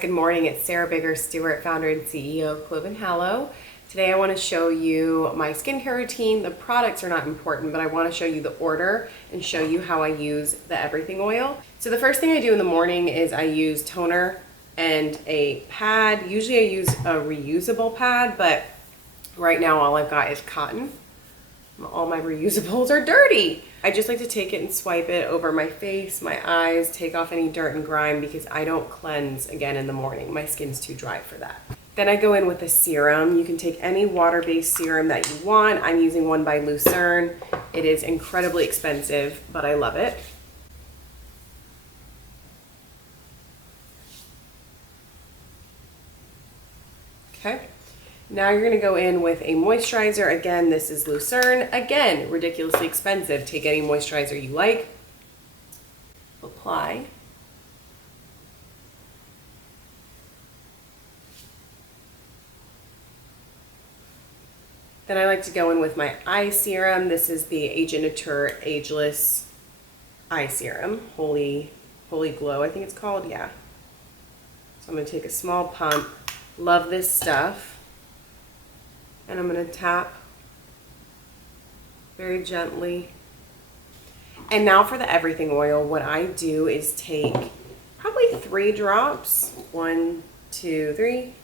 Good morning, it's Sarah Bigger-Stewart, founder and CEO of CLOVE and HALLOW. Today I want to show you my skincare routine. The products are not important, but I want to show you the order and show you how I use the everything oil. So the first thing I do in the morning is I use toner and a pad. Usually I use a reusable pad, but right now all I've got is cotton. All my reusables are dirty. I just like to take it and swipe it over my face, my eyes, take off any dirt and grime because I don't cleanse again in the morning. My skin's too dry for that. Then I go in with a serum. You can take any water-based serum that you want. I'm using one by Lucerne. It is incredibly expensive, but I love it. Okay. Now you're going to go in with a moisturizer. Again, this is Lucerne. Again, ridiculously expensive. Take any moisturizer you like. Apply. Then I like to go in with my eye serum. This is the Age in Nature Ageless Eye Serum. Holy Glow, I think it's called. Yeah. So I'm going to take a small pump. Love this stuff. And I'm going to tap very gently. And now for the everything oil, what I do is take probably 3 drops. 1, 2, 3.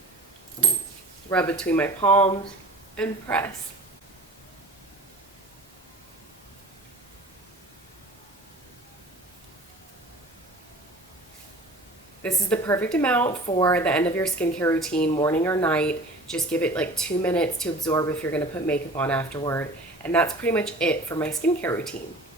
Rub between my palms and press. This is the perfect amount for the end of your skincare routine, morning or night. Just give it like 2 minutes to absorb if you're gonna put makeup on afterward. And that's pretty much it for my skincare routine.